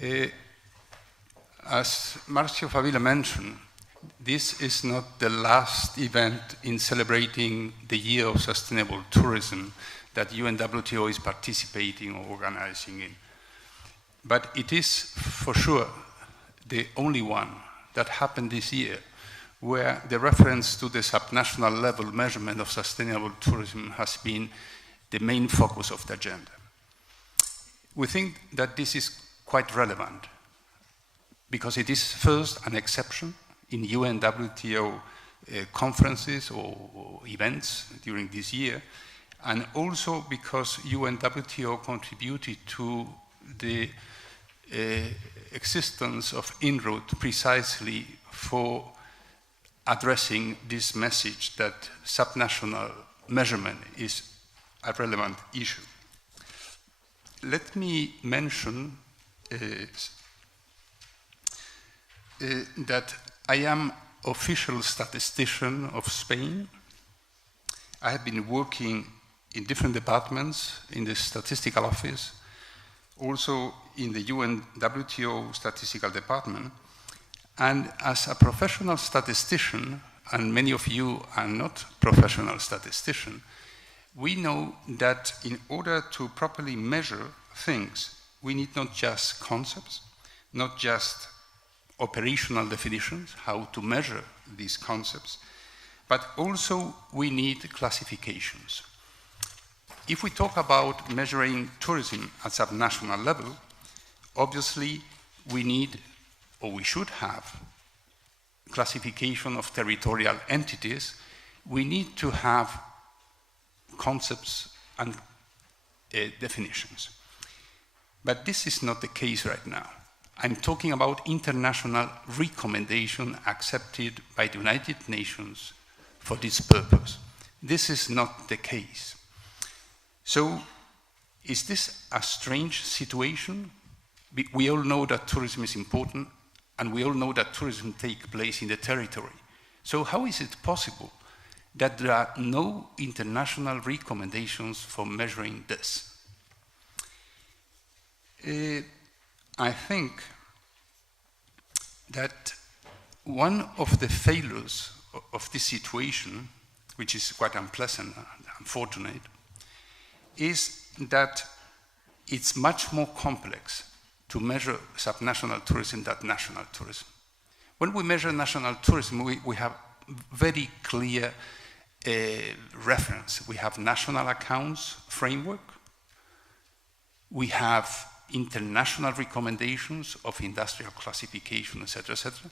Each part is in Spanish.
As Marcio Favilla mentioned, this is not the last event in celebrating the Year of Sustainable Tourism that UNWTO is participating or organizing in. But it is for sure the only one that happened this year where the reference to the subnational level measurement of sustainable tourism has been the main focus of the agenda. We think that this is quite relevant because it is first an exception in UNWTO conferences or events during this year, and also because UNWTO contributed to the existence of INROAD precisely for addressing this message that subnational measurement is a relevant issue. Let me mention that I am official statistician of Spain. I have been working in different departments in the statistical office, also in the UNWTO statistical department. And as a professional statistician, and many of you are not professional statisticians, we know that in order to properly measure things, we need not just concepts, not just operational definitions, how to measure these concepts, but also we need classifications. If we talk about measuring tourism at subnational level, obviously we need, or we should have, classification of territorial entities. We need to have concepts and definitions. But this is not the case right now. I'm talking about international recommendation accepted by the United Nations for this purpose. This is not the case. So, is this a strange situation? We all know that tourism is important, and we all know that tourism takes place in the territory. So how is it possible that there are no international recommendations for measuring this? I think that one of the failures of this situation, which is quite unpleasant and unfortunate, is that it's much more complex to measure subnational tourism than national tourism. When we measure national tourism, we have very clear reference. We have national accounts framework. We have international recommendations of industrial classification, etc., etc.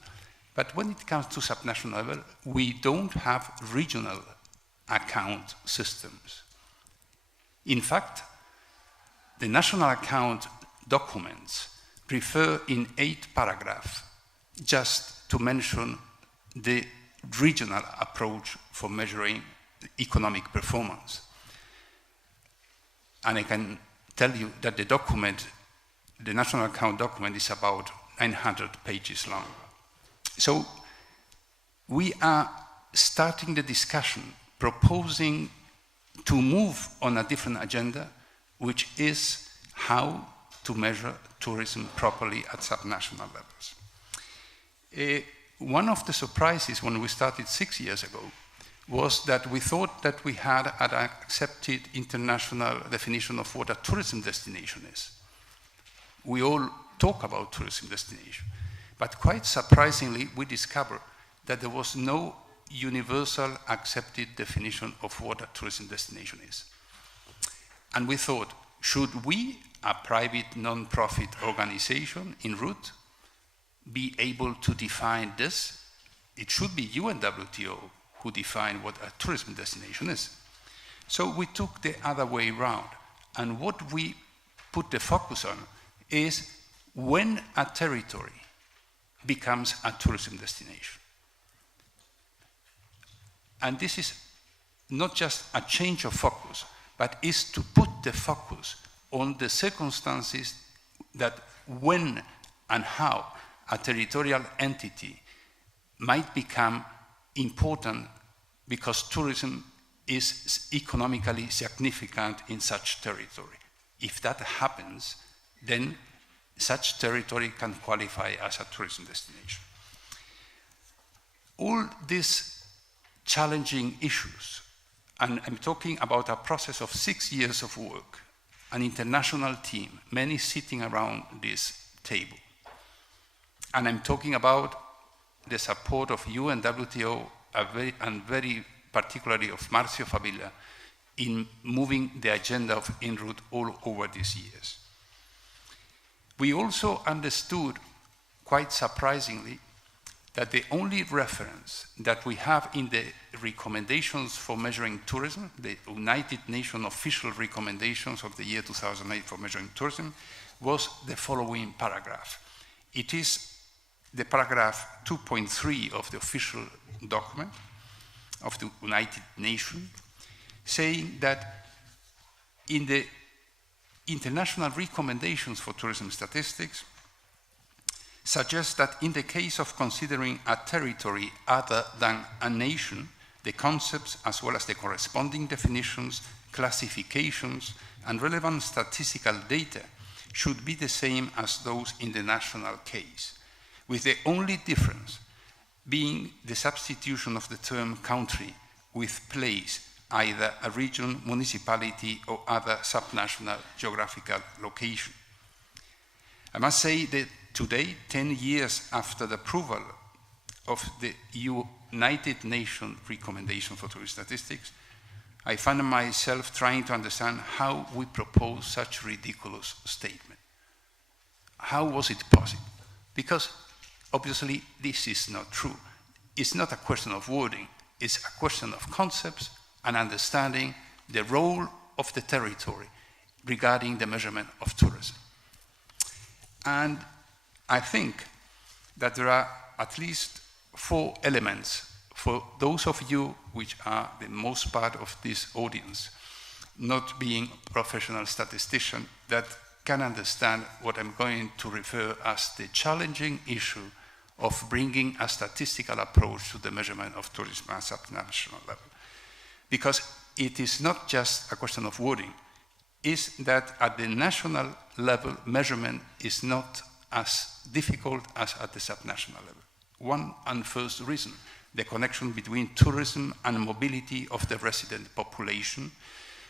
But when it comes to subnational level, we don't have regional account systems. In fact, the national account documents refer in 8 paragraphs just to mention the regional approach for measuring economic performance. And I can tell you that the document, the national account document, is about 900 pages long. So we are starting the discussion, proposing to move on a different agenda, which is how to measure tourism properly at subnational levels. One of the surprises when we started 6 years ago was that we thought that we had an accepted international definition of what a tourism destination is. We all talk about tourism destination, but quite surprisingly, we discovered that there was no universal accepted definition of what a tourism destination is. And we thought, should we, a private non-profit organization in root, be able to define this? It should be UNWTO who define what a tourism destination is. So we took the other way around, and what we put the focus on is when a territory becomes a tourism destination. And this is not just a change of focus, but is to put the focus on the circumstances that when and how a territorial entity might become important because tourism is economically significant in such territory. If that happens, then such territory can qualify as a tourism destination. All these challenging issues, and I'm talking about a process of 6 years of work, an international team, many sitting around this table. And I'm talking about the support of UN, WTO, and very particularly of Marcio Favilla in moving the agenda of En-ROUTE all over these years. We also understood, quite surprisingly, that the only reference that we have in the recommendations for measuring tourism, the United Nations official recommendations of the year 2008 for measuring tourism, was the following paragraph. It is the paragraph 2.3 of the official document of the United Nations, saying that in the international recommendations for tourism statistics, suggests that in the case of considering a territory other than a nation, the concepts as well as the corresponding definitions, classifications, and relevant statistical data should be the same as those in the national case, with the only difference being the substitution of the term country with place, either a region, municipality, or other subnational geographical location. I must say that today, 10 years after the approval of the United Nations recommendation for tourist statistics, I find myself trying to understand how we propose such ridiculous statement. How was it possible? Because obviously this is not true. It's not a question of wording, it's a question of concepts and understanding the role of the territory regarding the measurement of tourism. And I think that there are at least 4 elements for those of you which are the most part of this audience, not being professional statistician, that can understand what I'm going to refer as the challenging issue of bringing a statistical approach to the measurement of tourism at subnational level. Because it is not just a question of wording, it's that at the national level, measurement is not as difficult as at the subnational level. One and first reason, the connection between tourism and mobility of the resident population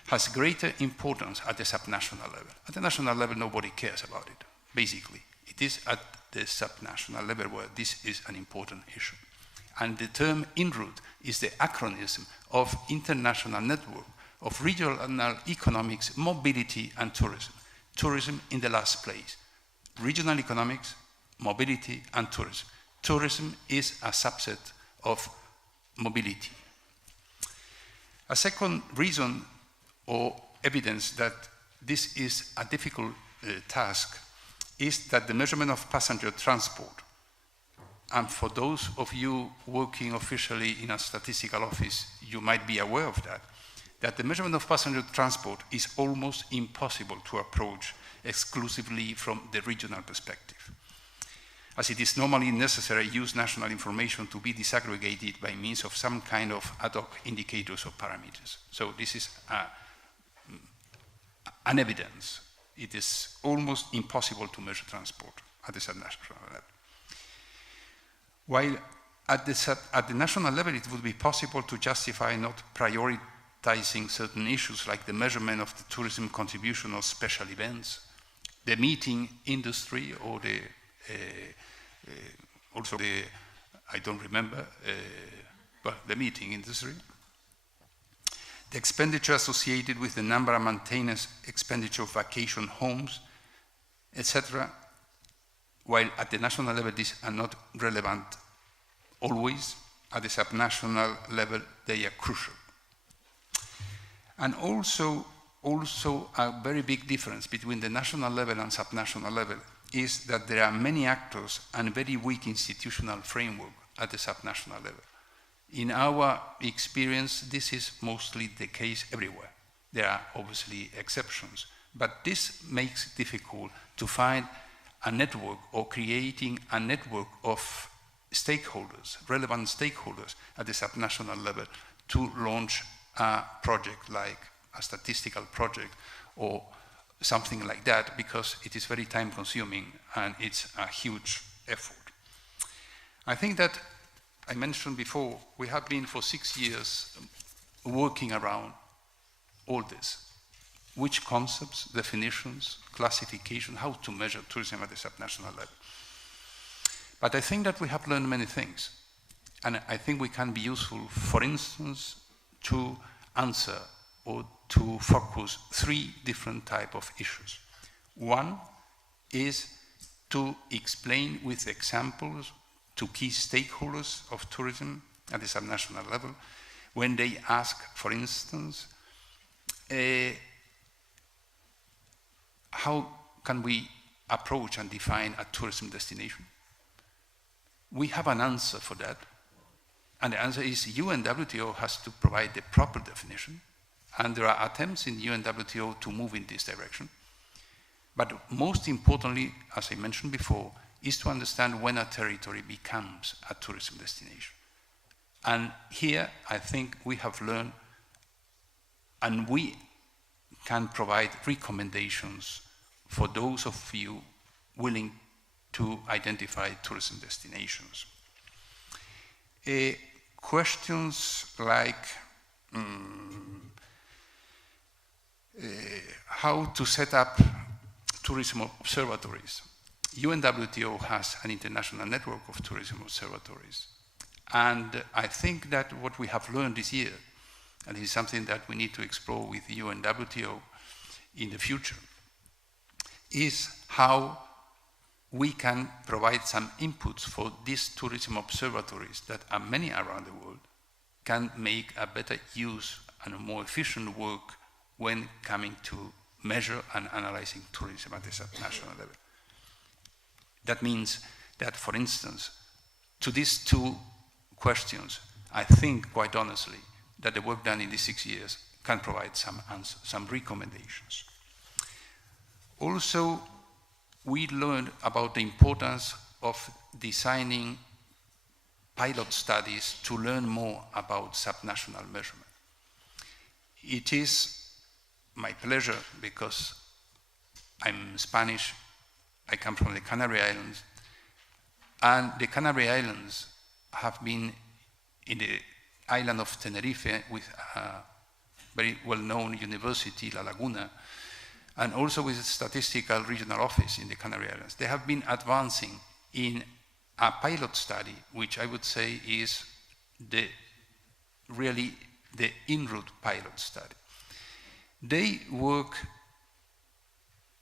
has greater importance at the subnational level. At the national level, nobody cares about it, basically. It is at the subnational level where this is an important issue. And the term En-ROUTE is the acronym of International Network of Regional Economics, Mobility, and Tourism. Tourism in the last place. Regional economics, mobility, and tourism. Tourism is a subset of mobility. A second reason or evidence that this is a difficult task is that the measurement of passenger transport, and for those of you working officially in a statistical office, you might be aware of that the measurement of passenger transport is almost impossible to approach exclusively from the regional perspective, as it is normally necessary to use national information to be disaggregated by means of some kind of ad hoc indicators or parameters. So this is an evidence. It is almost impossible to measure transport at the subnational level. While at the national level, it would be possible to justify not prioritizing certain issues like the measurement of the tourism contribution of special events, the meeting industry, or I don't remember, but the meeting industry, the expenditure associated with the number and maintenance expenditure of vacation homes, etc., while at the national level these are not relevant always, at the subnational level they are crucial. And also a very big difference between the national level and subnational level is that there are many actors and very weak institutional framework at the subnational level. In our experience, this is mostly the case everywhere. There are obviously exceptions, but this makes it difficult to find a network or creating a network of stakeholders, relevant stakeholders at the subnational level to launch a project like a statistical project or something like that, because it is very time consuming and it's a huge effort. I think that I mentioned before, we have been for 6 years working around all this. Which concepts, definitions, classification, how to measure tourism at the subnational level. But I think that we have learned many things. And I think we can be useful, for instance, to answer or to focus 3 different types of issues. One is to explain with examples to key stakeholders of tourism at the subnational level when they ask, for instance, how can we approach and define a tourism destination? We have an answer for that. And the answer is UNWTO has to provide the proper definition. And there are attempts in UNWTO to move in this direction. But most importantly, as I mentioned before, is to understand when a territory becomes a tourism destination. And here, I think we have learned, and we can provide recommendations for those of you willing to identify tourism destinations. Questions like how to set up tourism observatories. UNWTO has an international network of tourism observatories. And I think that what we have learned this year, and this is something that we need to explore with UNWTO in the future, is how we can provide some inputs for these tourism observatories that are many around the world, can make a better use and a more efficient work when coming to measure and analyzing tourism at the subnational level. That means that, for instance, to these 2 questions, I think quite honestly that the work done in these 6 years can provide some answers, some recommendations. Also, we learned about the importance of designing pilot studies to learn more about subnational measurement. It is my pleasure, because I'm Spanish, I come from the Canary Islands, and the Canary Islands have been in the island of Tenerife with a very well-known university, La Laguna, and also with a statistical regional office in the Canary Islands. They have been advancing in a pilot study, which I would say is really the en-route pilot study. They work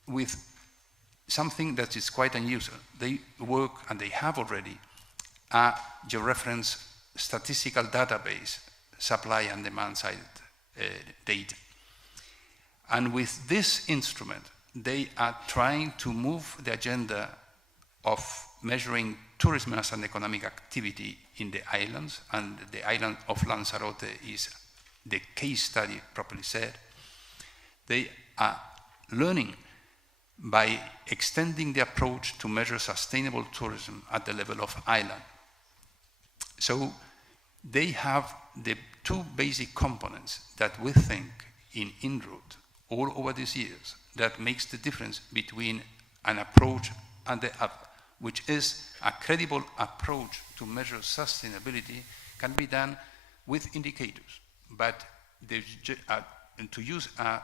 with something that is quite unusual. They work, and they have already, a georeference statistical database, supply and demand side data. And with this instrument, they are trying to move the agenda of measuring tourism as an economic activity in the islands, and the island of Lanzarote is the case study, properly said. They are learning by extending the approach to measure sustainable tourism at the level of island. So they have the 2 basic components that we think in en-route all over these years that makes the difference between an approach and the other, which is a credible approach to measure sustainability can be done with indicators, but to use a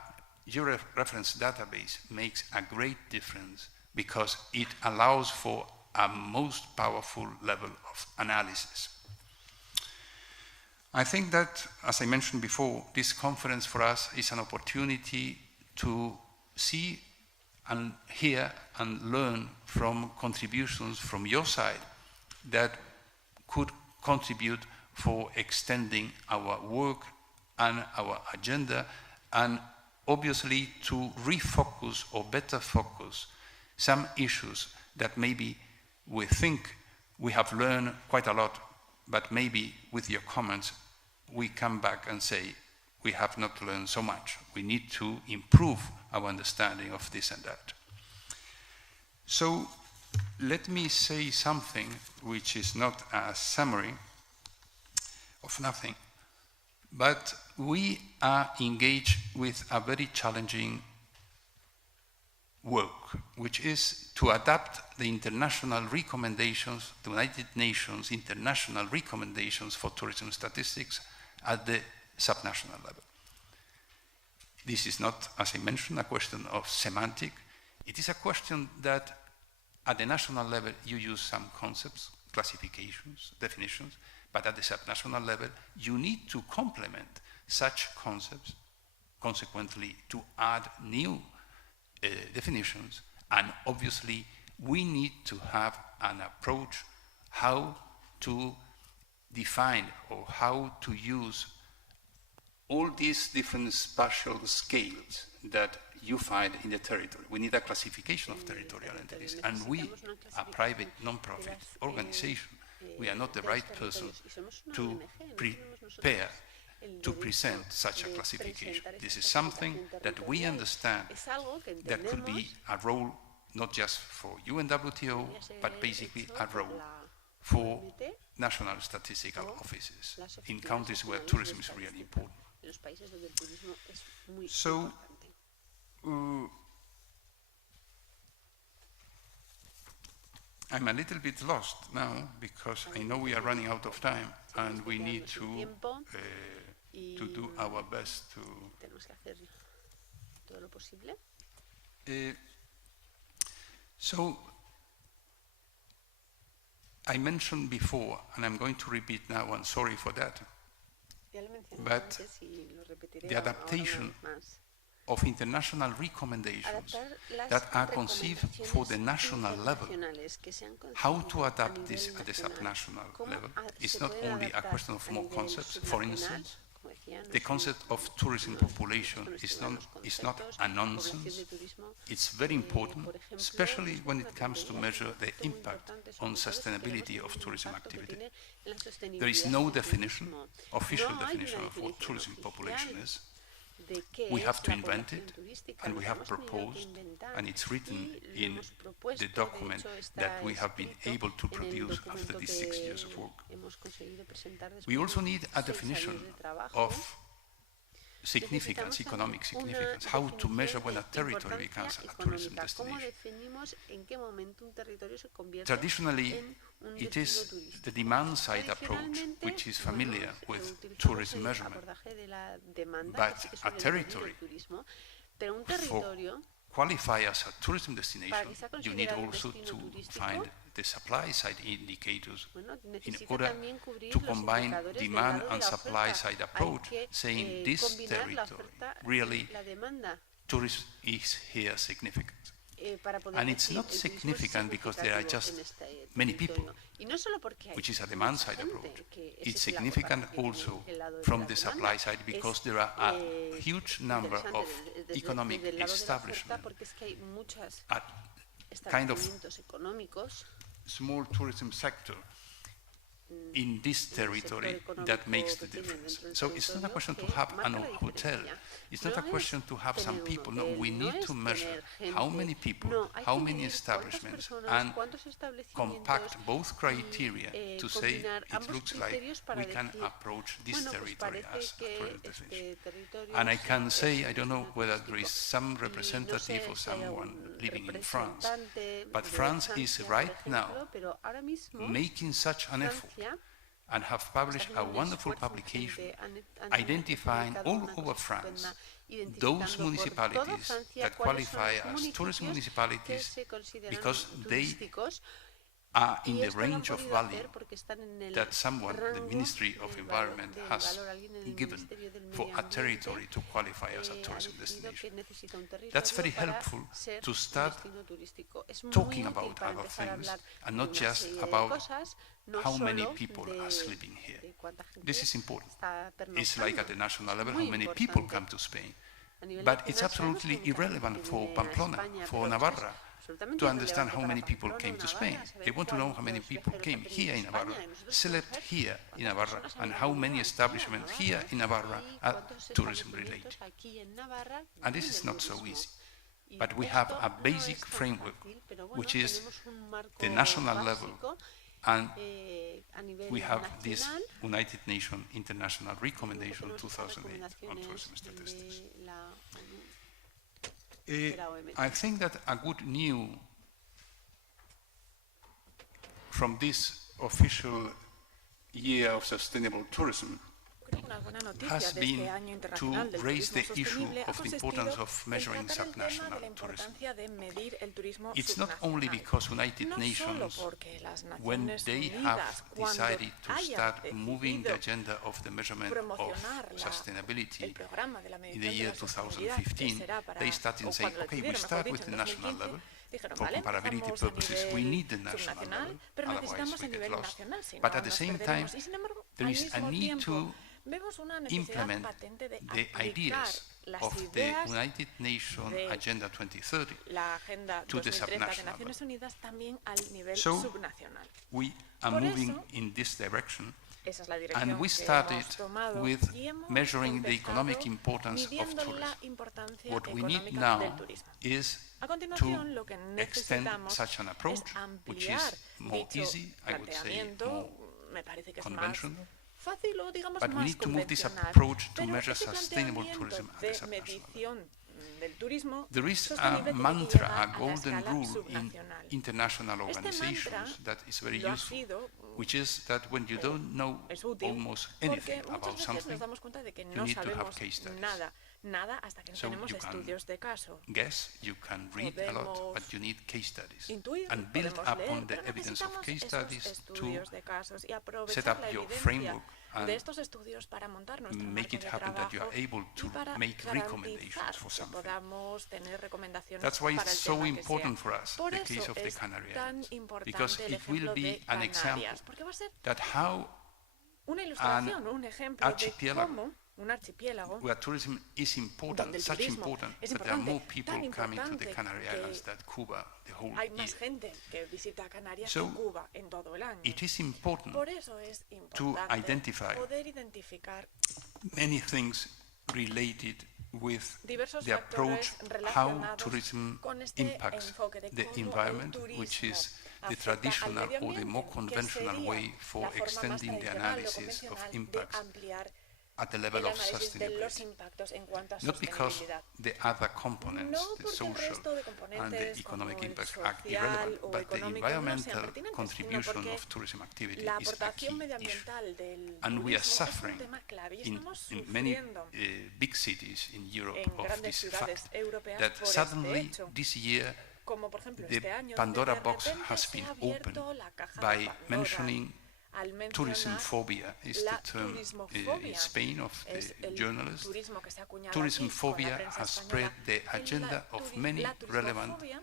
georeference database makes a great difference because it allows for a most powerful level of analysis. I think that, as I mentioned before, this conference for us is an opportunity to see and hear and learn from contributions from your side that could contribute for extending our work and our agenda, and obviously to refocus or better focus some issues that maybe we think we have learned quite a lot, but maybe with your comments we come back and say we have not learned so much. We need to improve our understanding of this and that. So let me say something which is not a summary of nothing, but we are engaged with a very challenging work, which is to adapt the international recommendations, the United Nations international recommendations for tourism statistics at the subnational level. This is not, as I mentioned, a question of semantic. It is a question that at the national level you use some concepts, classifications, definitions, but at the subnational level you need to complement such concepts, consequently to add new definitions, and obviously we need to have an approach how to define or how to use all these different spatial scales that you find in the territory. We need a classification of territorial entities, and we, a private non-profit organization, we are not the right person to prepare to present such a classification. This is something that we understand that could be a role not just for UNWTO, but basically a role for national statistical offices in countries where tourism is really important. So, I'm a little bit lost now because I know we are running out of time and we need to do our best to. So, I mentioned before, and I'm going to repeat now, and sorry for that, but the adaptation of international recommendations that are conceived for the national level, how to adapt this at the subnational level is not only a question of more concepts. For instance, the concept of tourism population is not a nonsense. It's very important, especially when it comes to measure the impact on sustainability of tourism activity. There is no definition, official definition of what tourism population is. We have to invent it, and we have proposed, and it's written in the document that we have been able to produce after these 6 years of work. We also need a definition of significance, economic significance, how to measure when a territory becomes a tourism destination. Traditionally, it is the demand-side approach which is familiar with tourism measurement, but a territory, for qualify as a tourism destination, you need also to find the supply-side indicators in order to combine demand and supply-side approach, saying this territory really tourism is here significant. And it's not significant because there are just many people, which is a demand-side approach. It's significant also from the supply side because there are a huge number of economic establishments, a kind of small tourism sector in this territory that makes the difference. So it's not a question to have an hotel. It's not a question to have some people. No, we need to measure how many people, how many establishments, and compact both criteria to say it looks like we can approach this territory as a tourism destination. And I can say, I don't know whether there is some representative or someone living in France, but France is right now making such an effort and have published a wonderful publication identifying all over France those municipalities that qualify as tourist municipalities because they are in the range of value that someone, the Ministry of Environment, has given for a territory to qualify as a tourism destination. That's very helpful to start talking about other things and not just about how many people are sleeping here. This is important. It's like at the national level how many people come to Spain. But it's absolutely irrelevant for Pamplona, for Navarra, to understand how many people came to Spain. They want to know how many people came here in Navarra, slept here in Navarra, and how many establishments here in Navarra are tourism related. And this is not so easy. But we have a basic framework, which is the national level, and we have this United Nations International Recommendation 2008 on tourism statistics. de la OMT. I think that a good news from this official year of sustainable tourism Una buena noticia has de este been año to internacional del raise turismo the issue sostenible ha of the importance consistido of en measuring tratar el tema de subnational la tourism. importancia de medir el turismo It's not only subnacional. because United No solo Nations, porque las when Naciones they have Unidas, cuando decided to hayan start moving the decidido agenda of the measurement of promocionar el sustainability programa de la in medición the de year la sostenibilidad, 2015, será para, they started o saying, cuando okay, we decidieron, start mejor with dicho, the en national 2015, level dijeron, for vale, comparability empezamos a purposes. We nivel need the national subnacional, level, pero otherwise necesitamos we el get nivel lost. nacional, si But no at the nos same time, perderemos. Y sin embargo, there al is a mismo need tiempo, to vemos una necesidad implement patente de the aplicar ideas las of the ideas United Nations de Agenda 2030 la Agenda to the 2030 de subnational Naciones level. Unidas también al nivel So, subnacional. We are Por moving eso, in this direction, esa es la dirección and we que started hemos tomado with y hemos measuring the empezado economic importance of midiendo la tourism. importancia What we need económica del now turismo. is A to continuación, lo que extend necesitamos such an es approach, which ampliar is more dicho easy, I would say, planteamiento, more me parece que es más conventional. fácil o digamos But we más need to move this convencional, approach to pero measure ese sustainable planteamiento tourism at the de subnational level. medición del turismo There is a sostenible tiene que mantra, llegar a a la golden escala rule in subnacional. international Este organizations mantra that is very lo ha useful, sido, which is that when you don't know es útil almost porque anything muchas about veces something, nos damos cuenta de que you no need to have sabemos case studies. nada hasta que no So tenemos you can estudios de caso. guess, you can read a lot, Podemos but you need case studies. Intuir, And build podemos leer, upon the pero evidence of necesitamos case esos studies to estudios de casos y set aprovechar up la your evidencia framework and de estos estudios para montar nuestro make marco it de happen that you are trabajo able to y para make recommendations garantizar for que something. podamos tener recomendaciones That's why para el it's so tema que important sea. for us, Por the eso case of the es Canary tan Islands, importante because el it will ejemplo be de an example Canarias, porque va a ser that how una ilustración, un ejemplo de archipiélago cómo un archipiélago where tourism is important, donde el such turismo important, es that there are more importante, people tan coming to the importante Canary que Islands than Cuba the whole hay year. más gente que visita Canarias So, que Cuba en todo el año. It is important Por eso es to importante identify poder identificar many things related with diversos the approach, factores how relacionados tourism con este impacts enfoque de the cómo el environment, turismo which is the afecta al traditional medio or the more ambiente, que conventional sería way for la forma más extending the tradicional o analysis of convencional de impacts ampliar at the el level of análisis de los sustainability. impactos en cuanto a Not because sostenibilidad. the other components, No the porque el social resto de and the componentes economic como el impacts are social irrelevant, o but the económico no sean environmental pertinentes, sino contribution porque of tourism activity la is a aportación key issue. medioambiental del And we are turismo es suffering un tema clave y in estamos many sufriendo big cities in Europe en of grandes this ciudades fact, europeas that por este suddenly hecho. this year Como por ejemplo the este año, Pandora donde de box repente has se been ha opened abierto la caja de by Pandora mentioning al mencionar tourism phobia is la the term in turismofobia. Spain of Es the el journalist. turismo que se ha acuñado Tourism aquí con la phobia prensa has española. spread the Y la agenda of many la relevant turismofobia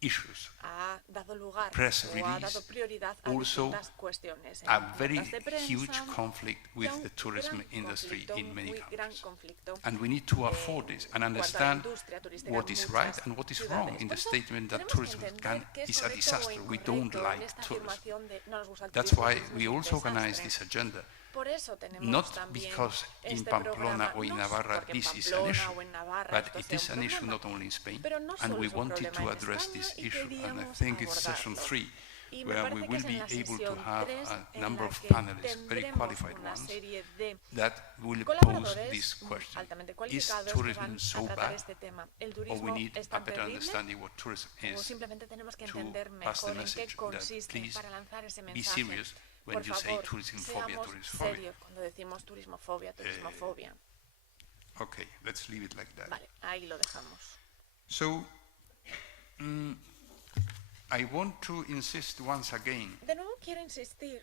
issues. ha dado lugar Press o ha release, dado prioridad a also distintas cuestiones. En A very notas de prensa, huge conflict y with a un the tourism gran industry conflicto, in many muy gran countries. conflicto. And we need to afford this and cuanto a la understand industria turística what en is muchas right and what is ciudades. wrong in Por the eso statement that tenemos que tourism entender qué es is a correcto o disaster. We don't incorrecto en like esta tourism. afirmación de no nos gusta el That's turismo, why el turismo we es un also organize desastre. this agenda, Por eso tenemos not también because in este Pamplona programa, or in no Navarra porque en this is an Pamplona issue, o en Navarra but esto it sea is un an issue problema. not only in Spain, Pero no and solo we es un wanted problema to en address España this y issue, and I queríamos think it's session abordarlo. 3, Y me where we parece que will es en be la able to sesión have 3 a en number la of que panelists, very tendremos qualified una ones, serie de that will pose colaboradores this question. altamente Is cualificados que tourism van so a tratar bad, este tema. ¿El or we turismo need es a tan better terrible? understanding what tourism O is simplemente tenemos que to entender pass the mejor en qué message that consiste please para lanzar ese be mensaje. serious when Por you say favor, tourism phobia, seamos tourism phobia. serios cuando decimos turismofobia, turismofobia. Okay, let's leave it like that. Vale, ahí lo dejamos. So, I want to insist once again De nuevo quiero insistir,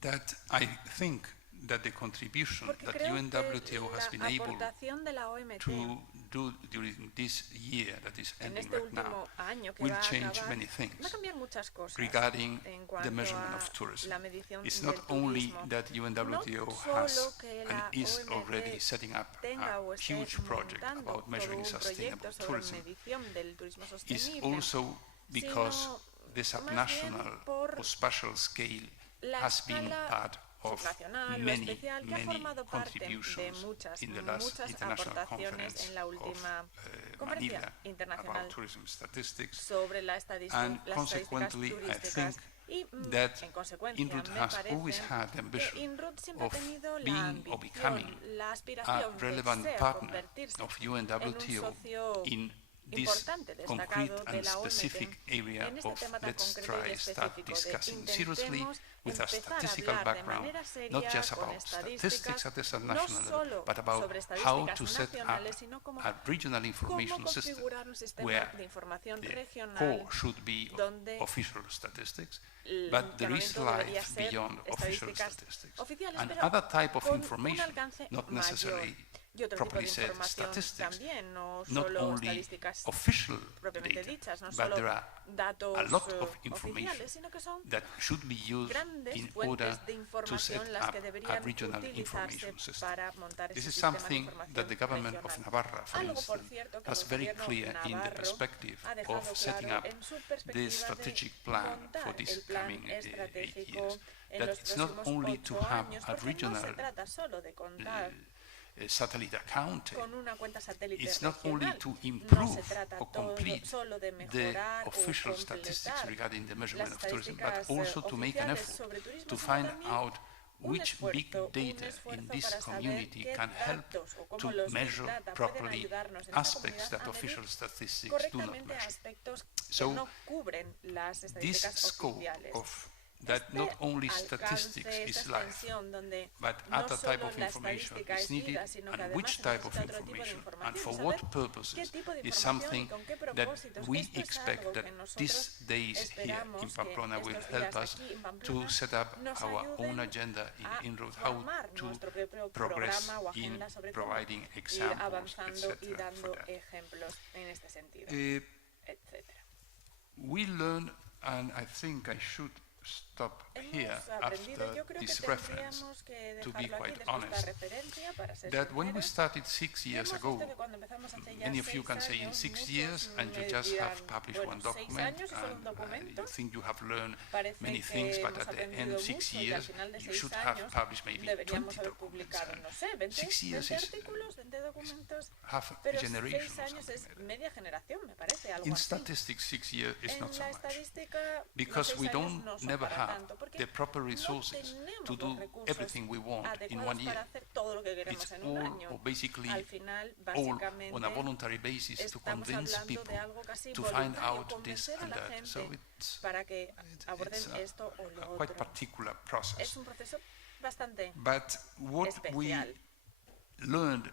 that I think that the contribution porque that creo que UNWTO has been la able aportación de la OMT to do during this year that is en ending este right now último año que will va a change acabar, many things va a cambiar muchas cosas regarding en the cuanto measurement a of tourism. la medición It's del not only turismo. that UNWTO No has solo que and la is OMT already setting up tenga o a esté huge project montando about todo measuring un sustainable proyecto sobre tourism. medición del turismo Is sostenible, also because sino the más subnational bien por or spatial scale la has been escala part of subnacional o many, especial que ha many formado parte de contributions muchas in the last muchas international aportaciones conference en la última of conferencia Manila internacional about tourism statistics. sobre And las estadísticas consequently, I turísticas. think Y that en consecuencia INRUT me has parece always had the ambition que INRUT siempre ha of tenido la being or becoming ambición, la a aspiración de relevant ser, partner convertirse of en un UNWTO socio in importante, concrete destacado de and la OMT specific area en este of tema tan let's concreto try y start específico de discussing seriously intentemos with a empezar a statistical hablar de background, manera not seria just con about statistics estadísticas, at the no national level, solo but about sobre how estadísticas to set up nacionales, sino como a regional cómo information system configurar un sistema where de información the regional core should be donde official statistics, el but there is funcionamiento debería life ser beyond official estadísticas statistics. oficiales, And pero other type of con un information, alcance not mayor. necessarily Y otro tipo de properly said información statistics, también, no not solo only estadísticas official propiamente data, dichas, no but solo there are datos a lot of information oficiales, sino que son that should be used grandes in order fuentes de to información set las up que a deberían regional utilizarse information system. para montar This ese is sistema de something información that the government of regional. Navarra, for Algo, por instance, cierto, que was el very gobierno clear in the navarro perspective ha dejado of setting claro up en su the perspectiva strategic de plan montar for these el plan coming 8 estratégico years. en That los it's not próximos only to 8 have años, a porque no regional se trata solo de contar satellite accounting. con una cuenta satélite It's not only regional. to No se improve trata or complete solo de the mejorar o official statistics completar regarding the measurement las of tourism, but estadísticas also to make an oficiales effort sobre turismo, to sino find también out un which big esfuerzo, data in this para saber community qué can help datos o cómo to los big measure data pueden properly ayudarnos en esta aspects comunidad that a medir official statistics do not correctamente measure. aspectos So, que no cubren las This estadísticas scope oficiales. of that not only alcance, statistics esta is life, extensión donde but no other type solo of la information estadística is es vida, needed, sino que and además which se type of necesita otro tipo de information, información and y for saber what qué purposes tipo de is información something y con qué that propósitos. we Esto es expect algo that que nosotros these days here esperamos in que Pamplona will estos help días us aquí en to Pamplona set up nos our ayuden own agenda a in Inroad, how formar to nuestro propio progress programa o in agenda sobre cómo providing ir examples, avanzando y etc. dando for that. ejemplos en este sentido, Uh, etcétera. we learn, and I think I should stop here Hemos aprendido, after yo creo que this reference, tendríamos que to be dejarlo aquí quite después de esta honest, referencia para ser that when we sinceros. started 6 years Hemos ago, visto que cuando empezamos hace ya many of you 6 can say in años, 6 muchos years and you me just dirán, have published bueno, one 6 document años y solo un and documento. you think you have learned Parece many que things, but hemos at the end aprendido of 6 mucho y al years final de you 6 should have años published maybe 20 deberíamos haber documents. publicado, no sé, 20, 6 years 20 is artículos, 20 documentos, half a pero generation 6 or años something es like that. media generación, me parece, algo In así. statistics, 6 years is En not so la much, estadística, because los we 6 años don't no son never para have tanto, porque the proper no resources tenemos to los do recursos everything we want in adecuados 1 year. para hacer todo lo que queremos It's en un all año. or basically Al final, all básicamente, on a voluntary basis to estamos convince hablando people de algo casi to find voluntario, out this convencer a and la that. gente So it's para que aborden it's esto o a lo quite otro. particular process. Es un proceso bastante But what we especial. learned,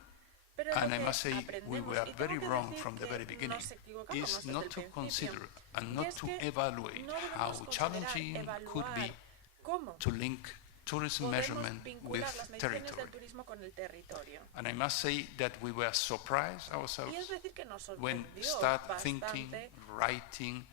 Pero lo and I que must say we aprendemos, were y very tengo que wrong decir from the que very beginning, nos equivocamos is desde not el to principio, consider and y not es to que evaluate no debemos how considerar challenging could be evaluar cómo to link tourism podemos measurement with vincular las mediciones territory. del turismo con el territorio. And I must say that we were surprised Y es ourselves decir que nos when sorprendió start bastante thinking, writing,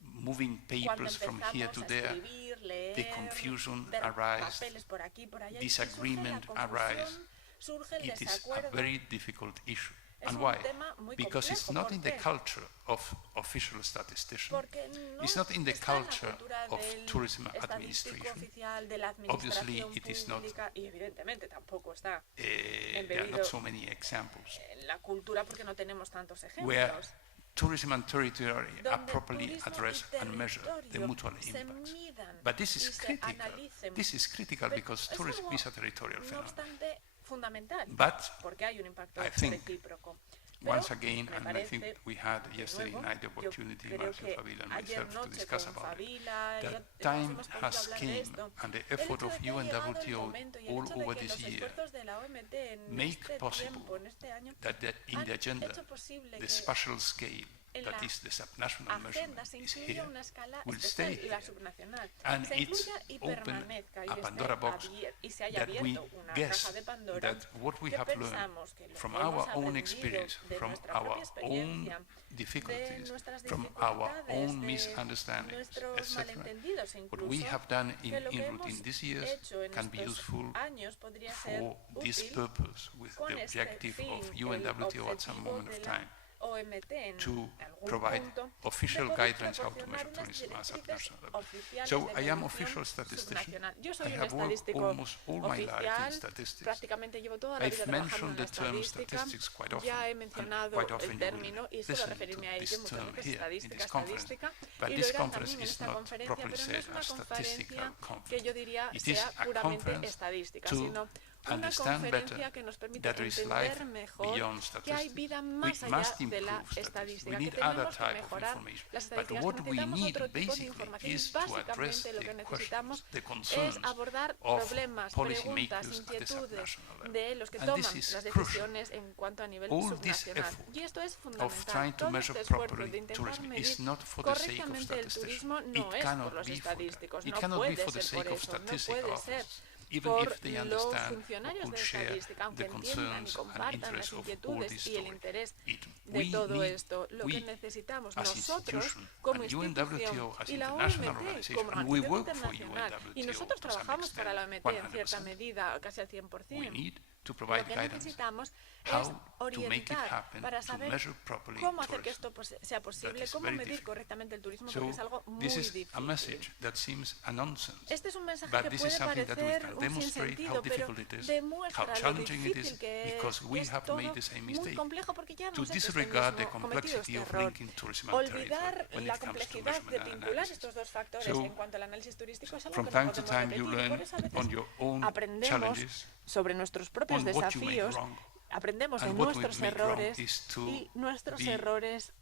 moving cuando papers from here empezamos to a there, escribir, leer, the confusion ver arised, papeles por aquí, por allá, y disagreement surge la arised. confusión, surge el It is a desacuerdo. very difficult issue. Es And un why? tema muy Because it's complejo. not in ¿Por the qué? culture of official statistician. Porque no It's not in the está en la culture cultura of del tourism estadístico administration. oficial, de la Obviously, administración it is not. pública, y evidentemente tampoco está There are embebido not so many examples en la cultura porque no tenemos tantos where ejemplos. tourism and territory are Donde properly turismo y addressed and measured the territorio mutual se impacts. midan But this y is se critical. analicen. This is critical Pero because es tourism algo, is a territorial no phenomenon. obstante, fundamental, But porque hay un impacto I think recíproco. Pero once again, me and I think parece, we had de yesterday nuevo, night the yo opportunity, creo Marcel que Favila and ayer myself, to noche discuss con about it. Favila The ya time hemos podido has hablar de came, esto. and the El effort hecho of de que ha llegado el UNWTO momento y el all hecho de over que this los year esfuerzos de la OMT en make este possible tiempo, en este año, that in the han agenda, hecho posible the que spatial scale en that la is the subnational agenda measurement se is incluya here, una escala will especial, stay la here. subnacional, And se it's incluya y open permanezca y, a Pandora box y se haya that we abierto una guess caja de Pandora that what we que have learned pensamos que lo from que hemos our own aprendido experience, de from nuestra our propia own experiencia, de difficulties, nuestras from our dificultades, own de misunderstandings, nuestros etc. malentendidos What we incluso, have done in que lo que Inroad hemos in these years hecho en can be estos useful años podría ser for this útil purpose with con the este objective fin, of el UNWTO at some objetivo moment of de la time OMT en to algún provide punto official de poder guidelines how to proporcionar measure unas tourism as at directrices national level. oficiales So de I am medición official statistician. subnacional. Yo I soy un have worked estadístico almost all my life in oficial, statistics. prácticamente llevo toda la vida I've trabajando en mentioned la the term estadística. statistics quite often, Ya he and mencionado quite often el you will término y suelo listen to referirme a ello this muchas term veces, here in estadística, this conference. estadística, But y this lo irán conference también en is esta not conferencia, properly pero no said es una a statistical conferencia que conference. yo diría It is sea a puramente conference estadística, to sino una understand conferencia better que nos permite that there is life entender mejor beyond que hay statistics. vida We más allá must de la improve statistics. estadística, We que need other tenemos que type of mejorar information. las But estadísticas, que what we necesitamos need otro tipo de basically información. Y is to address básicamente lo que the necesitamos questions, the es concerns abordar of problemas, policy preguntas, makers at the inquietudes subnational level. de los que And toman this is las crucial. decisiones en cuanto a nivel All this subnacional. effort Y esto es of fundamental. trying to Todo measure este esfuerzo properly de intentar tourism medir is not for the sake of correctamente el statisticians. turismo no It es cannot por los be for that. estadísticos, It no cannot be puede for the ser sake por of eso, no statistical puede ser office, even por if they los understand or funcionarios could de share estadística, aunque the entiendan y concerns and compartan las interests of all inquietudes this y el story. interés We de todo need- esto. Lo we, que necesitamos as nosotros institution, como and institución UNWTO as y la international OMT organization, como and we organización work for internacional, y UNWTO nosotros to some trabajamos para la extent, OMT en cierta 100%. medida, casi al We 100%. need to Lo provide que guidance necesitamos es how to make it orientar happen para to saber measure properly cómo hacer que tourism. esto sea posible, is cómo very medir difficult. correctamente el turismo, So porque es algo muy this is a difícil. message that seems a nonsense. Este es un mensaje But que this is puede something that we parecer can un demonstrate how sinsentido, pero difficult it is, demuestra how lo challenging it difícil is, que es, because que we es have todo made the same muy mistake. complejo porque ya To hemos hecho este disregard the mismo, cometido complexity este of error. linking tourism and Olvidar territory when la it comes to complejidad de measurement and vincular analysis. estos dos factores So, en cuanto al análisis turístico es algo From que time no to podemos time you repetir, y por learn eso a veces on your own aprendemos challenges, sobre nuestros propios on what you made desafíos, wrong, aprendemos de and what we nuestros make wrong errores is to y nuestros be errores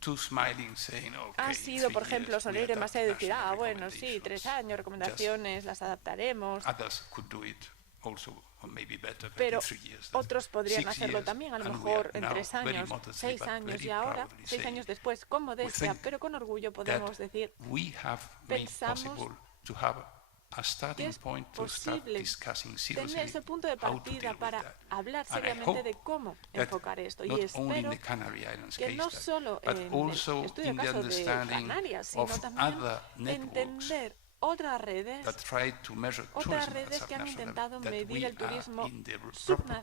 too smiling, saying, ha okay, sido, por 3 ejemplo, years we sonreír adapt demasiado y decir, national bueno, sí, 3 años, recomendaciones, las adaptaremos, Others could do it also, or maybe better, but pero in 3 years. otros podrían 6 hacerlo years, también, a lo and we mejor are en now 3 very años, modestly, 6 but años, very y ahora, proudly 6 saying años después, con modestia, think pero con orgullo that podemos decir we have made pensamos possible to have a que starting es point to start posible discussing tener seriously ese punto de how to partida deal with para that. hablar And I seriamente hope de cómo that enfocar esto. Y not only in espero the Canary Islands que case no study, solo but en also el estudio in de the caso de understanding Canarias, sino of también other networks entender otras redes, that try to measure otras tourism at redes que han subnational intentado level, that medir we el turismo are in the proper subnacional,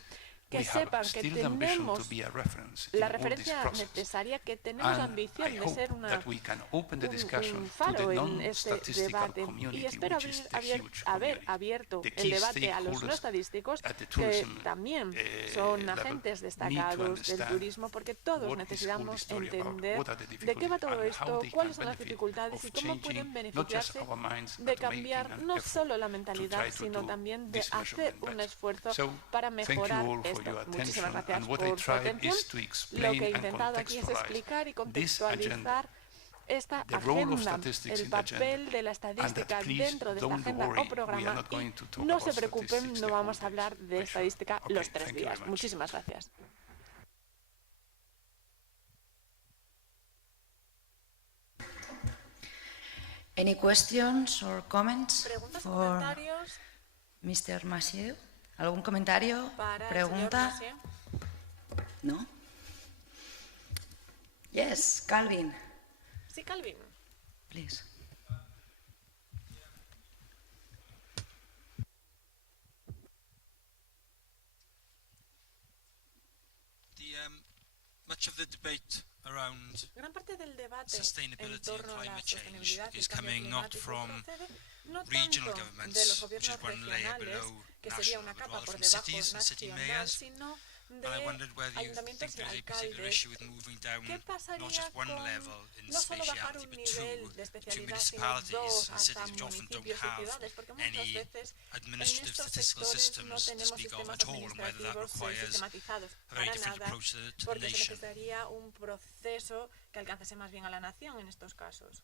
place. que We have sepan que still the ambition to tenemos be a reference in la all this referencia process. necesaria, que tenemos la And ambición I de hope ser that we can open the un discussion to faro the en este non-statistical debate, y community, espero which is the huge haber community. abierto The el key debate a los no stakeholders estadísticos, at the que tourism, también son level agentes need to destacados del understand turismo, porque todos what is all necesitamos this story about, entender what are the de qué va todo difficulties, and esto, how they cuáles can son las benefit dificultades y of cómo pueden changing not just beneficiarse our minds, de but making cambiar an no effort solo la to mentalidad, try to sino do también de this hacer measurement un better. esfuerzo So, para thank you mejorar all for esto. your Muchísimas attention, gracias and what por I su tried atención. is to Lo explain que he and intentado aquí es contextualize explicar y this agenda, contextualizar esta the role of agenda, statistics el in the agenda, papel de la and that estadística please dentro de esta don't agenda worry, o we are programa, not going to y talk no about se preocupen, statistics no the vamos a whole day. hablar de Sure. estadística Okay, los 3 thank you very días. much. Muchísimas gracias. Any questions or comments Preguntas o for comentarios Mr. Massieu? ¿Algún comentario? para ¿Pregunta? el señor Massieu. ¿No? Yes, Calvin, Sí, Calvin. please. Much of the debate around Gran parte del debate en sustainability and torno a la climate change sostenibilidad y is el cambio coming not climático from procede no regional tanto governments, de los which is gobiernos one layer regionales, below que sería national, una but capa rather por from debajo cities and city nacional, mayors. sino And I wondered de whether you think ayuntamientos y there's a particular alcaldes. issue with moving down ¿Qué not pasaría just one con level in no solo bajar spatiality, un but nivel de two especialidad, sino municipalities dos and hasta cities which often don't municipios y have ciudades? Porque muchas any veces en administrative estos statistical sectores no systems to tenemos speak of sistemas at all, and whether that administrativos requires sistematizados a very para different nada, approach to the porque se nation. necesitaría un proceso que alcanzase más bien a la nación en estos casos.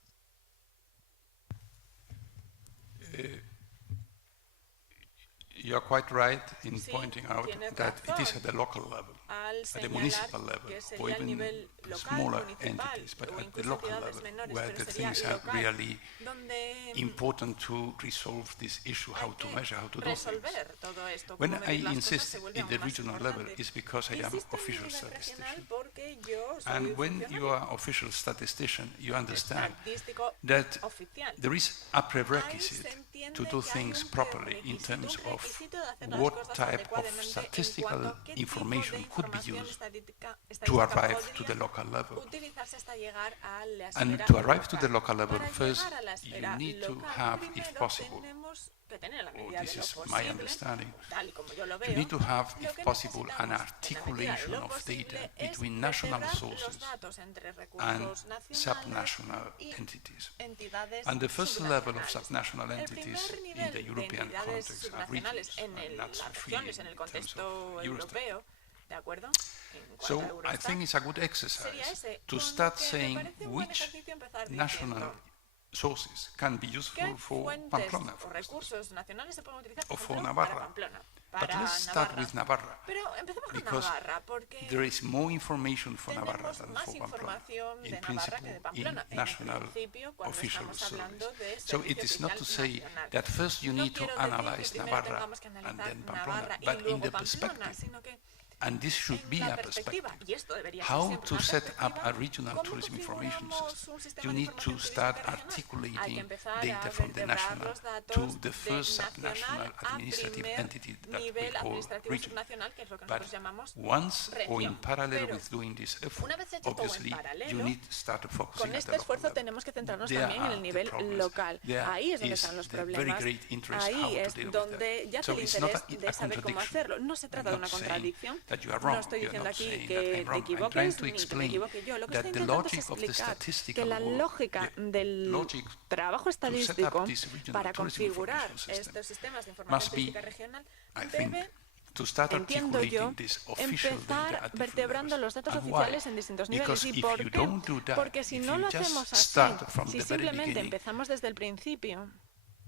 You are quite right in Sí, pointing out tienes that it is razón. at the local level, Al at the señalar municipal level, que or sería el even nivel local, smaller municipal, entities, but o at the incluso local ciudades level, menores, where pero the sería things are local, really donde important to resolve this issue, how hay to que measure, how to do things. resolver todo esto. When cómo I medir las cosas insist se vuelve in the aún más regional level, importante. it's because I am Insisto en el official nivel statistician. regional porque yo soy And when you funcionario are official statistician, you understand estadístico that oficial. there is a Ahí prerequisite se entiende to do que hay things un properly in prerequisito, terms un of requisito de hacer las what cosas type of adecuadamente en statistical cuanto a qué tipo de information could be información used estadística to arrive to the podría local level. utilizarse hasta llegar a la And esfera to arrive to the local. local level, Para first llegar a la you esfera need to local, have, if primero possible, tenemos que tener en la or medida this de lo is my posible, understanding, tal y como yo lo you veo, need to have, lo if que possible, an necesitamos en la medida de articulation lo of posible data es between national vertebrar sources los datos entre and recursos nacionales subnational y entities. entidades And the first level of subnacionales. subnational El entities primer in nivel the de European entidades context are subnacionales regions, en and that's las free regiones, en el in terms contexto of Eurostat. europeo, ¿de acuerdo? En So cuanto a I Eurostat, think it's a good sería exercise ese, to con lo start que me saying parece un buen which ejercicio empezar national diciendo sources can be qué useful for fuentes Pamplona, o for instance. recursos nacionales se pueden utilizar, O por for ejemplo, Navarra. para Pamplona, But para let's start Navarra. with Navarra, Pero empecemos con because Navarra, porque there is more information for Navarra tenemos than más for Pamplona, información de in Navarra que de principle, in Pamplona, en national principio, cuando official estamos service. hablando de So it servicio is not to oficial say nacional. that first you No need to quiero decir que analyze primero Navarra tengamos que and analizar then Pamplona, Navarra y but in luego the Pamplona, perspective, sino que and this should en be la a perspectiva, perspective, y esto debería ser how siempre to una set up perspectiva, a regional ¿cómo tourism information configuramos system. un sistema You de need información to start turística regional? Hay que articulating empezar data a from the vertebrar national los datos to the de first nacional subnational a administrative primer entity that we nivel call administrativo region. subnacional, que es lo que But nosotros llamamos once or in región. parallel Pero with doing this effort, una vez hecho todo en obviously you paralelo, need to start focusing con at the este local esfuerzo level. tenemos que centrarnos There también en are el the nivel problems. local. There Ahí es donde is están los the very problemas. great interest how Ahí to es deal with donde that. yace So el it's not interés a de saber cómo contradiction. hacerlo. No se trata I'm de una not saying contradicción. that you are wrong. No estoy You're diciendo not aquí saying que that I'm te wrong. I'm trying equivoques to ni que me explain equivoque yo. Lo que that estoy the intentando es logic of the explicar que statistical la work, lógica the del logic trabajo to set up estadístico this regional para tourism configurar information system estos sistemas de must información be, turística regional I think, debe, to start entiendo yo, articulating this official data empezar at different vertebrando levels. los datos And oficiales why? en distintos niveles. Because ¿Y if por you qué? don't do that, Porque si if no you lo just hacemos así, start from si the very simplemente beginning, empezamos desde el principio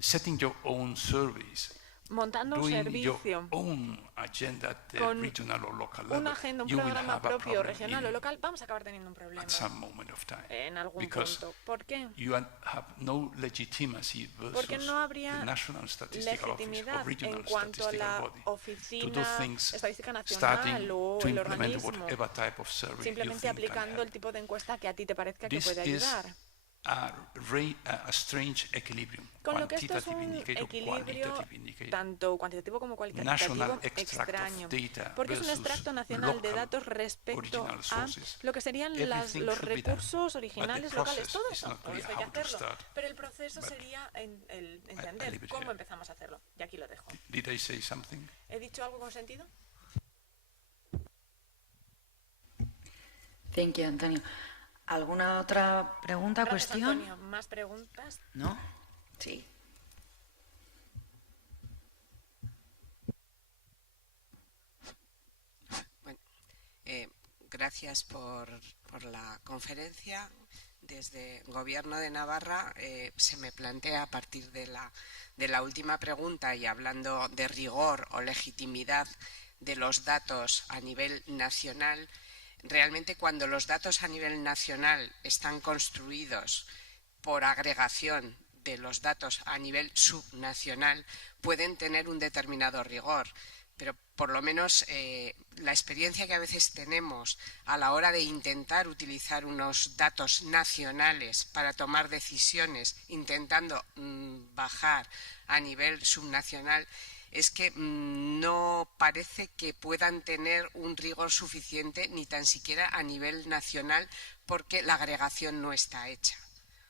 setting your own surveys, montando un doing servicio your own agenda at the con regional or local una level, agenda, un you will programa have a propio, problem regional o in- local, vamos a acabar teniendo un problema at some moment of time. en algún Because punto. ¿Por qué? you have no legitimacy Porque versus no habría the National Statistical Office or legitimidad regional en cuanto a statistical la body to do Oficina things Estadística Nacional starting o to el implement organismo, whatever type of survey you simplemente think can aplicando el help. tipo de encuesta que a ti te parezca que This puede is ayudar. a strange equilibrium, Con lo que esto es quantitative un indicator, equilibrio qualitative indicator. tanto cuantitativo como cualitativo National extract extraño, of data porque es un versus extracto nacional de local datos respecto original a sources. lo que serían Everything los should be done, recursos but originales the locales. process Todo is eso, not todo clear eso hay que how to hacerlo, start. pero el proceso But sería el I entender leave it cómo here. empezamos a hacerlo. Y aquí lo dejo. Did I say something? ¿He dicho algo con sentido? Thank you, Antonio. ¿Alguna otra pregunta, Gracias, cuestión? Antonio. ¿Más preguntas? ¿No? Sí. Bueno, gracias por la conferencia. Desde Gobierno de Navarra se me plantea a partir de la última pregunta y hablando de rigor o legitimidad de los datos a nivel nacional, realmente cuando los datos a nivel nacional están construidos por agregación de los datos a nivel subnacional pueden tener un determinado rigor, pero por lo menos la experiencia que a veces tenemos a la hora de intentar utilizar unos datos nacionales para tomar decisiones, intentando bajar a nivel subnacional, es que no parece que puedan tener un rigor suficiente ni tan siquiera a nivel nacional porque la agregación no está hecha.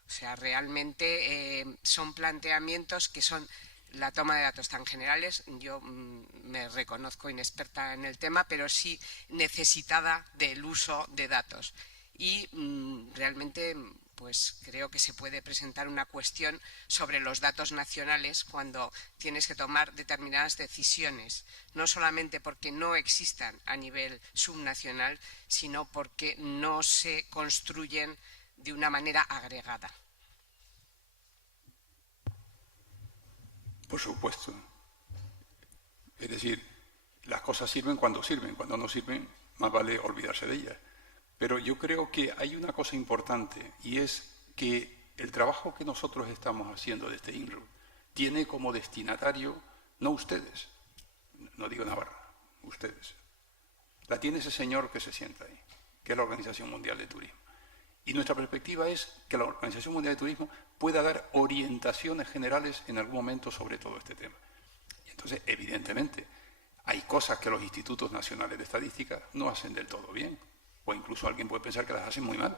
O sea, realmente son planteamientos que son la toma de datos tan generales. Yo me reconozco inexperta en el tema, pero sí necesitada del uso de datos. Y realmente pues creo que se puede presentar una cuestión sobre los datos nacionales cuando tienes que tomar determinadas decisiones, no solamente porque no existan a nivel subnacional, sino porque no se construyen de una manera agregada. Por supuesto. Es decir, las cosas sirven, cuando no sirven, más vale olvidarse de ellas. Pero yo creo que hay una cosa importante y es que el trabajo que nosotros estamos haciendo desde INRU tiene como destinatario, no ustedes, no digo Navarra, ustedes. La tiene ese señor que se sienta ahí, que es la Organización Mundial de Turismo. Y nuestra perspectiva es que la Organización Mundial de Turismo pueda dar orientaciones generales en algún momento sobre todo este tema. Y entonces, evidentemente, Hay cosas que los institutos nacionales de estadística no hacen del todo bien, o incluso alguien puede pensar que las hacen muy mal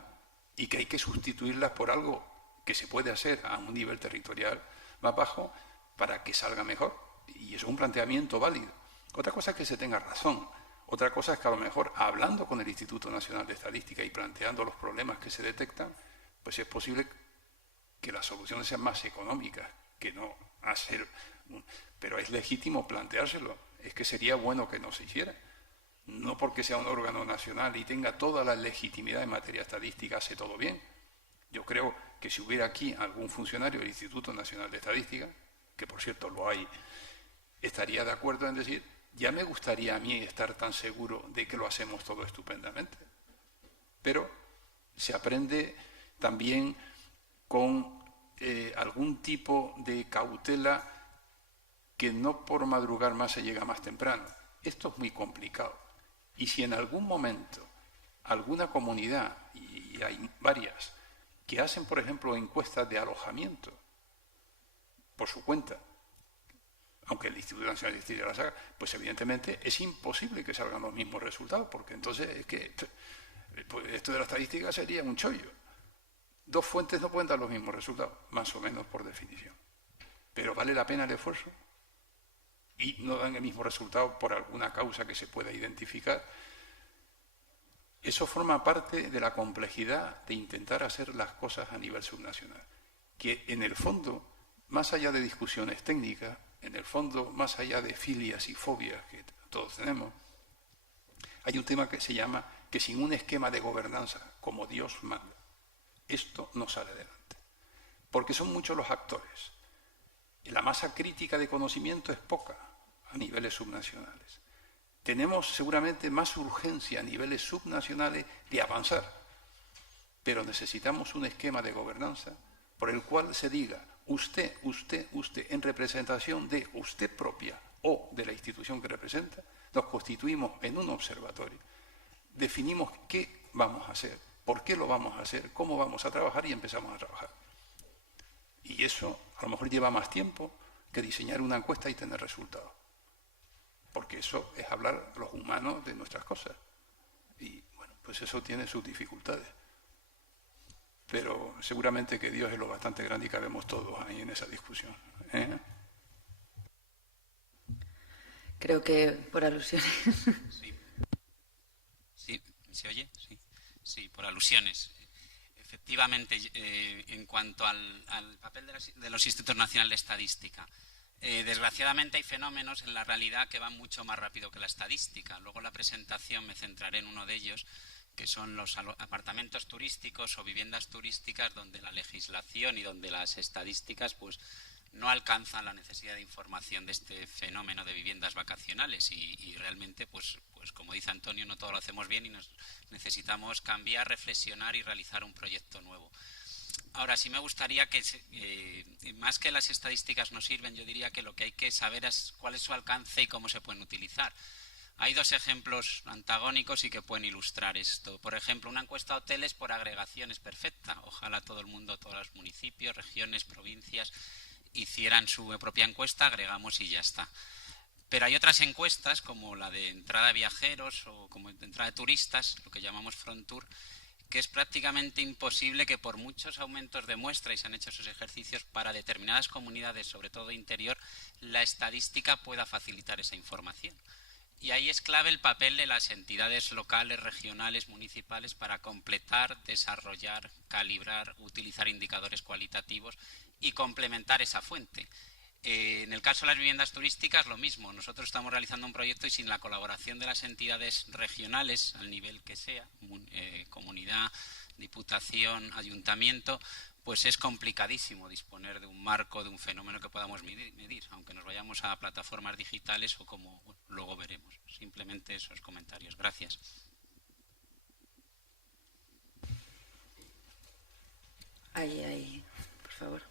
y que hay que sustituirlas por algo que se puede hacer a un nivel territorial más bajo para que salga mejor. Y eso es un planteamiento válido. Otra cosa es que se tenga razón. Otra cosa es que a lo mejor hablando con el Instituto Nacional de Estadística y planteando los problemas que se detectan, pues es posible que las soluciones sean más económicas que no hacer. Pero es legítimo planteárselo. Es que sería bueno que no se hiciera. No porque sea un órgano nacional y tenga toda la legitimidad en materia estadística, hace todo bien. Yo creo que si hubiera aquí algún funcionario del Instituto Nacional de Estadística, que por cierto lo hay, estaría de acuerdo en decir, ya me gustaría a mí estar tan seguro de que lo hacemos todo estupendamente. Pero se aprende también con algún tipo de cautela que no por madrugar más se llega más temprano. Esto es muy complicado. Y si en algún momento alguna comunidad, y hay varias, que hacen, por ejemplo, encuestas de alojamiento por su cuenta, aunque el Instituto Nacional de Estadística las haga, pues evidentemente es imposible que salgan los mismos resultados, porque entonces es que pues esto de la estadística sería un chollo. Dos fuentes no pueden dar los mismos resultados, más o menos por definición. Pero vale la pena el esfuerzo y no dan el mismo resultado por alguna causa que se pueda identificar. Eso forma parte de la complejidad de intentar hacer las cosas a nivel subnacional, que en el fondo, más allá de discusiones técnicas, en el fondo, más allá de filias y fobias que todos tenemos, hay un tema que se llama que sin un esquema de gobernanza como Dios manda, esto no sale adelante. Porque son muchos los actores. La masa crítica de conocimiento es poca a niveles subnacionales. Tenemos seguramente más urgencia a niveles subnacionales de avanzar, pero necesitamos un esquema de gobernanza por el cual se diga usted, en representación de usted propia o de la institución que representa, nos constituimos en un observatorio, definimos qué vamos a hacer, por qué lo vamos a hacer, cómo vamos a trabajar y empezamos a trabajar. Y eso a lo mejor lleva más tiempo que diseñar una encuesta y tener resultados. Porque eso es hablar los humanos de nuestras cosas. Y bueno, pues eso tiene sus dificultades. Pero seguramente que Dios es lo bastante grande y cabemos todos ahí en esa discusión. Creo que por alusiones. Sí, ¿se oye? Sí, por alusiones. Efectivamente, en cuanto al papel de los institutos nacionales de estadística, desgraciadamente hay fenómenos en la realidad que van mucho más rápido que la estadística. Luego en la presentación me centraré en uno de ellos, que son los apartamentos turísticos o viviendas turísticas, donde la legislación y donde las estadísticas pues no alcanzan la necesidad de información de este fenómeno de viviendas vacacionales y realmente pues como dice Antonio, no todo lo hacemos bien y nos necesitamos cambiar, reflexionar y realizar un proyecto nuevo. Ahora sí me gustaría que más que las estadísticas nos sirven, yo diría que lo que hay que saber es cuál es su alcance y cómo se pueden utilizar. Hay dos ejemplos antagónicos y que pueden ilustrar esto. Por ejemplo, una encuesta de hoteles por agregación es perfecta. Ojalá todo el mundo, todos los municipios, regiones, provincias hicieran su propia encuesta, agregamos y ya está. Pero hay otras encuestas, como la de entrada de viajeros o como de entrada de turistas, lo que llamamos Front Tour, que es prácticamente imposible que por muchos aumentos de muestra, y se han hecho esos ejercicios, para determinadas comunidades, sobre todo interior, la estadística pueda facilitar esa información. Y ahí es clave el papel de las entidades locales, regionales, municipales para completar, desarrollar, calibrar, utilizar indicadores cualitativos y complementar esa fuente. En el caso de las viviendas turísticas, lo mismo. Nosotros estamos realizando un proyecto y sin la colaboración de las entidades regionales, al nivel que sea, comunidad, diputación, ayuntamiento, pues es complicadísimo disponer de un marco, de un fenómeno que podamos medir, aunque nos vayamos a plataformas digitales o como luego veremos. Simplemente esos comentarios. Gracias. Ahí, por favor.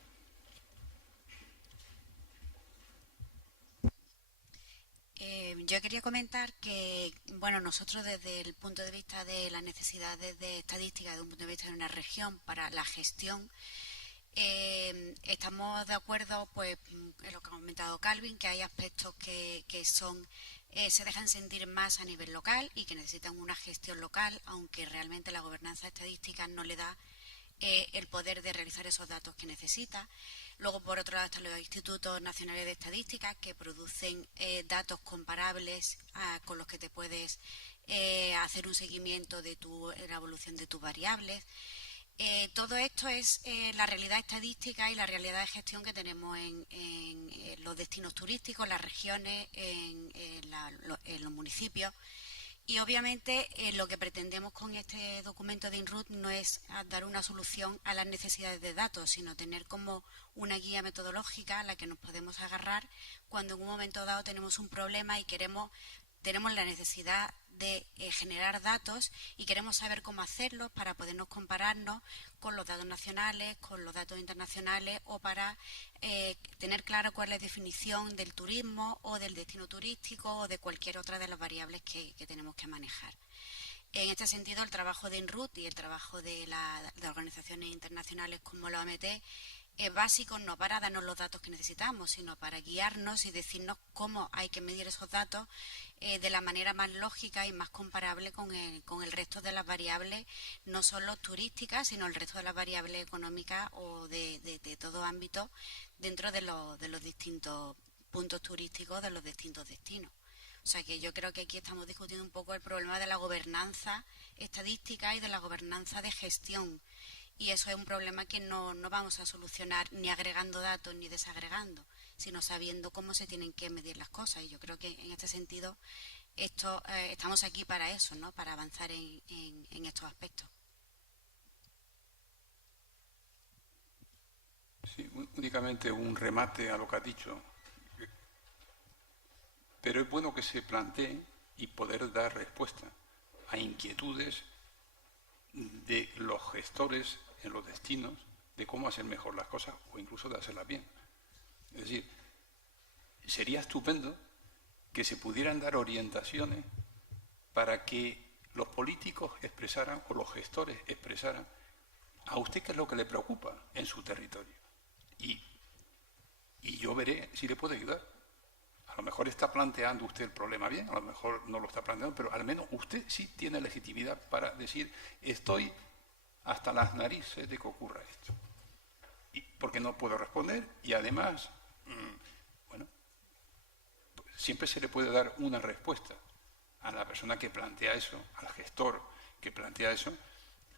Yo quería comentar que, bueno, nosotros desde el punto de vista de las necesidades de estadística, desde un punto de vista de una región para la gestión, estamos de acuerdo pues en lo que ha comentado Calvin, que hay aspectos que son se dejan sentir más a nivel local y que necesitan una gestión local, aunque realmente la gobernanza estadística no le da el poder de realizar esos datos que necesita. Luego, por otro lado, están los institutos nacionales de estadística, que producen datos comparables con los que te puedes hacer un seguimiento de la evolución de tus variables. Todo esto es la realidad estadística y la realidad de gestión que tenemos en los destinos turísticos, las regiones, en los municipios. Y obviamente lo que pretendemos con este documento de INRUT no es dar una solución a las necesidades de datos, sino tener como una guía metodológica a la que nos podemos agarrar cuando en un momento dado tenemos un problema y tenemos la necesidad de generar datos y queremos saber cómo hacerlo para podernos compararnos con los datos nacionales, con los datos internacionales o para tener claro cuál es la definición del turismo o del destino turístico o de cualquier otra de las variables que tenemos que manejar. En este sentido, el trabajo de INRUT y el trabajo de organizaciones internacionales como la OMT es básico no para darnos los datos que necesitamos, sino para guiarnos y decirnos cómo hay que medir esos datos de la manera más lógica y más comparable con el resto de las variables, no solo turísticas, sino el resto de las variables económicas o de todo ámbito dentro de los distintos puntos turísticos de los distintos destinos. O sea que yo creo que aquí estamos discutiendo un poco el problema de la gobernanza estadística y de la gobernanza de gestión. Y eso es un problema que no vamos a solucionar ni agregando datos ni desagregando, sino sabiendo cómo se tienen que medir las cosas. Y yo creo que en este sentido estamos aquí para eso, ¿no? Para avanzar en estos aspectos. Sí, únicamente un remate a lo que has dicho. Pero es bueno que se plantee y poder dar respuesta a inquietudes de los gestores en los destinos de cómo hacer mejor las cosas o incluso de hacerlas bien. Es decir, sería estupendo que se pudieran dar orientaciones para que los políticos expresaran o los gestores expresaran a usted qué es lo que le preocupa en su territorio. Y yo veré si le puedo ayudar. A lo mejor está planteando usted el problema bien, a lo mejor no lo está planteando, pero al menos usted sí tiene legitimidad para decir estoy hasta las narices de que ocurra esto. Y porque no puedo responder y además, bueno, siempre se le puede dar una respuesta a la persona que plantea eso, al gestor que plantea eso,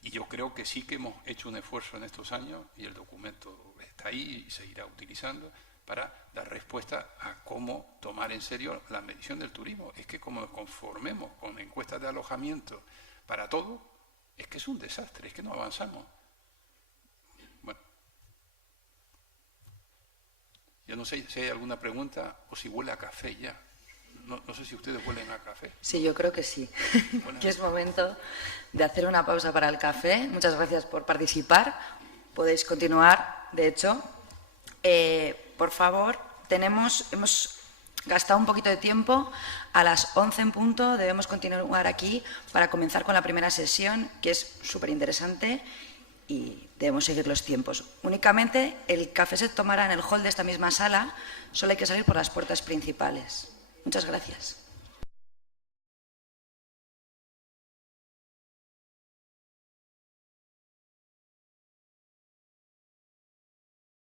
y yo creo que sí que hemos hecho un esfuerzo en estos años y el documento está ahí y se irá utilizando para dar respuesta a cómo tomar en serio la medición del turismo. Es que como nos conformemos con encuestas de alojamiento para todo, es que es un desastre, es que no avanzamos. Bueno, yo no sé si hay alguna pregunta o si huele a café ya. No sé si ustedes huelen a café. Sí, yo creo que sí. Que es momento de hacer una pausa para el café. Muchas gracias por participar. Podéis continuar, de hecho. Por favor, hemos gastado un poquito de tiempo. A las 11 en punto debemos continuar aquí para comenzar con la primera sesión, que es súper interesante y debemos seguir los tiempos. Únicamente el café se tomará en el hall de esta misma sala, solo hay que salir por las puertas principales. Muchas gracias.